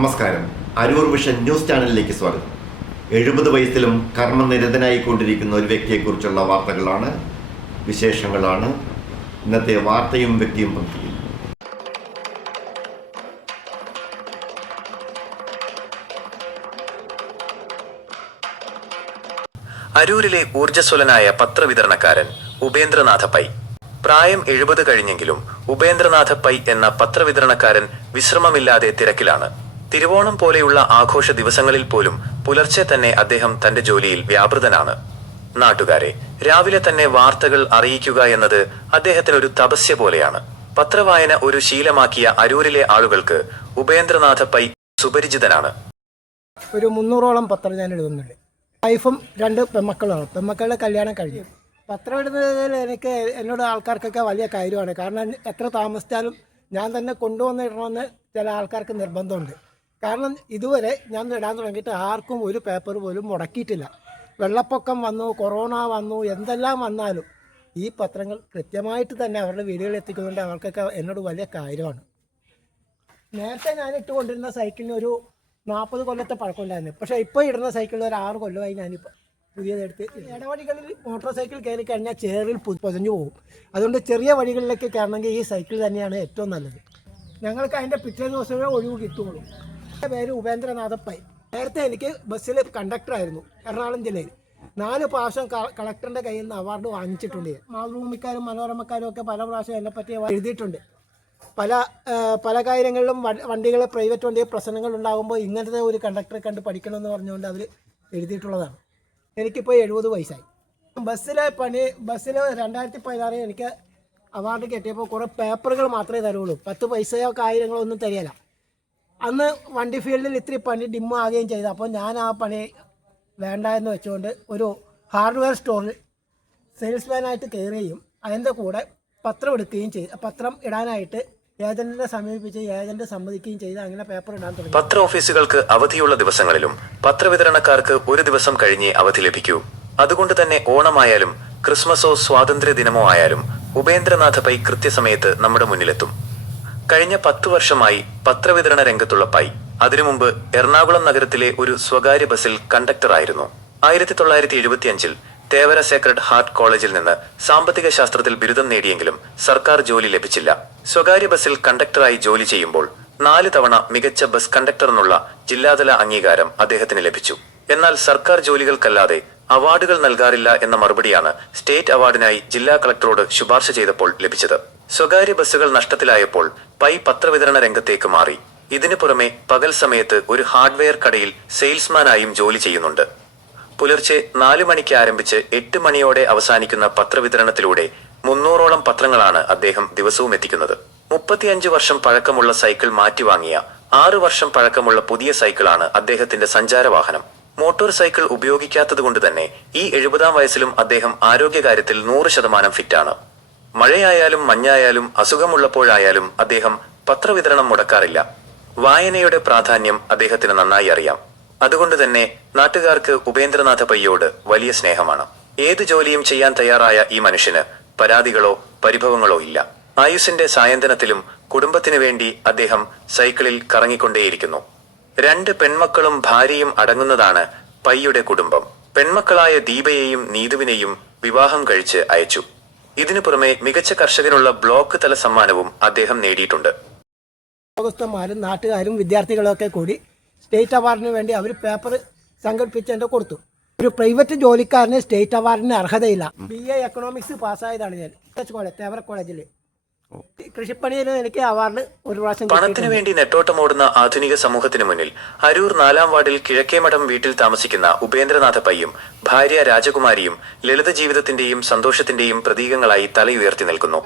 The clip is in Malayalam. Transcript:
നമസ്കാരം. അരൂർ വിഷൻ ന്യൂസ് ചാനലിലേക്ക് സ്വാഗതം. എഴുപത് വയസ്സിലും കർമ്മനിരതനായിക്കൊണ്ടിരിക്കുന്ന ഒരു വ്യക്തിയെക്കുറിച്ചുള്ള വാർത്തകളാണ് വിശേഷങ്ങളാണ്. ഇന്നത്തെ വാർത്തയും വ്യക്തിയും പങ്കുവയ്ക്കുന്നത് അരൂരിലെ ഊർജസ്വലനായ പത്രവിതരണക്കാരൻ ഉപേന്ദ്രനാഥ പൈ. പ്രായം എഴുപത് കഴിഞ്ഞെങ്കിലും ഉപേന്ദ്രനാഥ പൈ എന്ന പത്രവിതരണക്കാരൻ വിശ്രമമില്ലാതെ തിരക്കിലാണ്. തിരുവോണം പോലെയുള്ള ആഘോഷ ദിവസങ്ങളിൽ പോലും പുലർച്ചെ തന്നെ അദ്ദേഹം തന്റെ ജോലിയിൽ വ്യാപൃതനാണ്. നാട്ടുകാരെ രാവിലെ തന്നെ വാർത്തകൾ അറിയിക്കുക എന്നത് അദ്ദേഹത്തിന് ഒരു തപസ്യ പോലെയാണ്. പത്രവായന ഒരു ശീലമാക്കിയ അരൂരിലെ ആളുകൾക്ക് ഉപേന്ദ്രനാഥ പൈ സുപരിചിതനാണ്. ഒരു മുന്നൂറോളം പത്രം ഞാൻ എഴുതുന്നുണ്ട്. വൈഫും രണ്ട് പെമ്മക്കളാണ് പെമ്മക്കളുടെ കല്യാണം കഴിഞ്ഞു. പത്രം എഴുതുന്നതിൽ എനിക്ക് എന്നോട് ആൾക്കാർക്കൊക്കെ വലിയ കാര്യമാണ്. കാരണം എത്ര താമസിച്ചാലും ഞാൻ തന്നെ കൊണ്ടുവന്നിടണമെന്ന് ചില ആൾക്കാർക്ക് നിർബന്ധമുണ്ട്. കാരണം ഇതുവരെ ഞാൻ ഇടാൻ തുടങ്ങിയിട്ട് ആർക്കും ഒരു പേപ്പർ പോലും മുടക്കിയിട്ടില്ല. വെള്ളപ്പൊക്കം വന്നു കൊറോണ വന്നു എന്തെല്ലാം വന്നാലും ഈ പത്രങ്ങൾ കൃത്യമായിട്ട് തന്നെ അവരുടെ വീടുകളിൽ എത്തിക്കുന്നുണ്ട് അവർക്കൊക്കെ എന്നോട് വലിയ കാര്യമാണ്. നേരത്തെ ഞാൻ ഇട്ടുകൊണ്ടിരുന്ന സൈക്കിളിന് ഒരു നാൽപ്പത് കൊല്ലത്തെ പഴക്കമുണ്ടായിരുന്നു. പക്ഷേ ഇപ്പോൾ ഇടുന്ന സൈക്കിളിൽ ഒരു ആറ് കൊല്ലമായി ഞാനിപ്പോൾ പുതിയതെടുത്ത് ഇടവഴികളിൽ മോട്ടോർ സൈക്കിൾ കയറി കഴിഞ്ഞാൽ ചേറിൽ പൊതിഞ്ഞു പോകും. അതുകൊണ്ട് ചെറിയ വഴികളിലൊക്കെ കയറണമെങ്കിൽ ഈ സൈക്കിൾ തന്നെയാണ് ഏറ്റവും നല്ലത്. ഞങ്ങൾക്ക് അതിന്റെ പിറ്റേ ദിവസമേ ഒഴിവ് കിട്ടുകയുള്ളൂ. എന്റെ പേര് ഉപേന്ദ്രനാഥ പൈ നേരത്തെ എനിക്ക് ബസ്സിൽ കണ്ടക്ടറായിരുന്നു എറണാകുളം ജില്ലയിൽ. നാല് പ്രാവശ്യം കളക്ടറിന്റെ കയ്യിൽ നിന്ന് അവാർഡ് വാങ്ങിച്ചിട്ടുണ്ട്. മാതൃഭൂമിക്കാരും മനോരമക്കാരും ഒക്കെ പല പ്രാവശ്യം എന്നെ പറ്റി എഴുതിയിട്ടുണ്ട്. പല പല കാര്യങ്ങളിലും വണ്ടികൾ പ്രൈവറ്റ് വണ്ടി പ്രശ്നങ്ങൾ ഉണ്ടാകുമ്പോൾ ഇങ്ങനത്തെ ഒരു കണ്ടക്ടറെ കണ്ട് പഠിക്കണമെന്ന് പറഞ്ഞുകൊണ്ട് അവർ എഴുതിയിട്ടുള്ളതാണ്. എനിക്കിപ്പോൾ എഴുപത് വയസ്സായി. ബസ്സിലെ പണി ബസ്സിൽ രണ്ടായിരത്തി പതിനാറിൽ എനിക്ക് അവാർഡ് കിട്ടിയപ്പോൾ കുറേ പേപ്പറുകൾ മാത്രമേ തരുള്ളൂ. പത്ത് പൈസയോ കാര്യങ്ങളോ ഒന്നും തരികയില്ല. അന്ന് വണ്ടി ഫീൽഡിൽ ഇത്തിരി പണി ഡിമ്മ ആകുകയും ചെയ്തു. അപ്പോൾ ഞാൻ ആ പണി വേണ്ട എന്ന് വെച്ചുകൊണ്ട് ഒരു ഹാർഡ്വെയർ സ്റ്റോറിൽ സെയിൽസ്മാനായിട്ട് കയറുകയും അതിന്റെ കൂടെ പത്രം എടുക്കുകയും ചെയ്തു. പത്രം ഇടാനായിട്ട് ഏജന്റിനെ സമീപിച്ച് ഏജന്റ് സമ്മതിക്കുകയും ചെയ്ത്. അങ്ങനെ പേപ്പർ ഇടാൻ തുടങ്ങി. പത്ര ഓഫീസുകൾക്ക് അവധിയുള്ള ദിവസങ്ങളിലും പത്രവിതരണക്കാർക്ക് ഒരു ദിവസം കഴിഞ്ഞേ അവധി ലഭിക്കൂ. അതുകൊണ്ട് തന്നെ ഓണമായാലും ക്രിസ്മസോ സ്വാതന്ത്ര്യ ദിനമോ ആയാലും ഉപേന്ദ്രനാഥ പൈ കൃത്യസമയത്ത് നമ്മുടെ മുന്നിലെത്തും. കഴിഞ്ഞ പത്തു വർഷമായി പത്രവിതരണ രംഗത്തുള്ള പൈ. അതിനു മുമ്പ് എറണാകുളം നഗരത്തിലെ ഒരു സ്വകാര്യ ബസ്സിൽ കണ്ടക്ടറായിരുന്നു ആയിരത്തി തൊള്ളായിരത്തി എഴുപത്തിയഞ്ചിൽ തേവര സേക്രഡ് ഹാർട്ട് കോളേജിൽ നിന്ന് സാമ്പത്തിക ശാസ്ത്രത്തിൽ ബിരുദം നേടിയെങ്കിലും സർക്കാർ ജോലി ലഭിച്ചില്ല. സ്വകാര്യ ബസ്സിൽ കണ്ടക്ടറായി ജോലി ചെയ്യുമ്പോൾ നാല് തവണ മികച്ച ബസ് കണ്ടക്ടർ എന്നുള്ള ജില്ലാതല അംഗീകാരം അദ്ദേഹത്തിന് ലഭിച്ചു. എന്നാൽ സർക്കാർ ജോലികൾക്കല്ലാതെ അവാർഡുകൾ നൽകാറില്ല എന്ന മറുപടിയാണ് സ്റ്റേറ്റ് അവാർഡിനായി ജില്ലാ കളക്ടറോട് ശുപാർശ ചെയ്തപ്പോൾ ലഭിച്ചത്. സ്വകാര്യ ബസ്സുകൾ നഷ്ടത്തിലായപ്പോൾ പൈ പത്രവിതരണ രംഗത്തേക്ക് മാറി. ഇതിനു പുറമെ പകൽ സമയത്ത് ഒരു ഹാർഡ്വെയർ കടയിൽ സെയിൽസ്മാനായും ജോലി ചെയ്യുന്നുണ്ട്. പുലർച്ചെ നാലു മണിക്ക് ആരംഭിച്ച് എട്ട് മണിയോടെ അവസാനിക്കുന്ന പത്രവിതരണത്തിലൂടെ മുന്നൂറോളം പത്രങ്ങളാണ് അദ്ദേഹം ദിവസവും എത്തിക്കുന്നത്. മുപ്പത്തിയഞ്ച് വർഷം പഴക്കമുള്ള സൈക്കിൾ മാറ്റിവാങ്ങിയ ആറു വർഷം പഴക്കമുള്ള പുതിയ സൈക്കിളാണ് അദ്ദേഹത്തിന്റെ സഞ്ചാരവാഹനം. മോട്ടോർ സൈക്കിൾ ഉപയോഗിക്കാത്തതുകൊണ്ട് തന്നെ ഈ എഴുപതാം വയസ്സിലും അദ്ദേഹം ആരോഗ്യകാര്യത്തിൽ നൂറ് ശതമാനം ഫിറ്റാണ്. മഴയായാലും മഞ്ഞായാലും അസുഖമുള്ളപ്പോഴായാലും അദ്ദേഹം പത്രവിതരണം മുടക്കാറില്ല. വായനയുടെ പ്രാധാന്യം അദ്ദേഹത്തിന് നന്നായി അറിയാം. അതുകൊണ്ട് തന്നെ നാട്ടുകാർക്ക് ഉപേന്ദ്രനാഥ പയ്യോട് വലിയ സ്നേഹമാണ്. ഏതു ജോലിയും ചെയ്യാൻ തയ്യാറായ ഈ മനുഷ്യന് പരാതികളോ പരിഭവങ്ങളോ ഇല്ല. ആയുസിന്റെ സായന്തനത്തിലും കുടുംബത്തിനു വേണ്ടി അദ്ദേഹം സൈക്കിളിൽ കറങ്ങിക്കൊണ്ടേയിരിക്കുന്നു. രണ്ട് പെൺമക്കളും ഭാര്യയും അടങ്ങുന്നതാണ് പയ്യുടെ കുടുംബം. പെൺമക്കളായ ദീപയെയും നീതുവിനെയും വിവാഹം കഴിച്ച് അയച്ചു. ഇതിനു പുറമെ മികച്ച കർഷകനുള്ള ബ്ലോക്ക് തല സമ്മാനവും അദ്ദേഹം നേടിയിട്ടുണ്ട്. ഉദ്യോഗസ്ഥന്മാരും നാട്ടുകാരും വിദ്യാർത്ഥികളും ഒക്കെ കൂടി സ്റ്റേറ്റ് അവാർഡിന് വേണ്ടി അവർ പേപ്പർ സംഘടിപ്പിച്ചതിന്റെ കൊടുത്തു. ഒരു പ്രൈവറ്റ് ജോലിക്കാരന് സ്റ്റേറ്റ് അവാർഡിന് അർഹതയില്ല. ബി എ എക്കണോമിക്സ് പാസ്സായതാണ് ഞാൻ. കോളേജ് തേവര കോളേജിൽ കൃഷിപ്പണിയിൽ എനിക്ക് അവാർഡ് ഒരു പ്രാവശ്യം പണത്തിനു വേണ്ടി വേണ്ടി നെട്ടോട്ടമോടുന്ന ആധുനിക സമൂഹത്തിന് മുന്നിൽ അരൂർ നാലാം വാർഡിൽ കിഴക്കേമഠം വീട്ടിൽ താമസിക്കുന്ന ഉപേന്ദ്രനാഥ പയ്യും ഭാര്യ രാജകുമാരിയും ലളിത ജീവിതത്തിന്റെയും സന്തോഷത്തിന്റെയും പ്രതീകങ്ങളായി തലയുയർത്തി നിൽക്കുന്നു.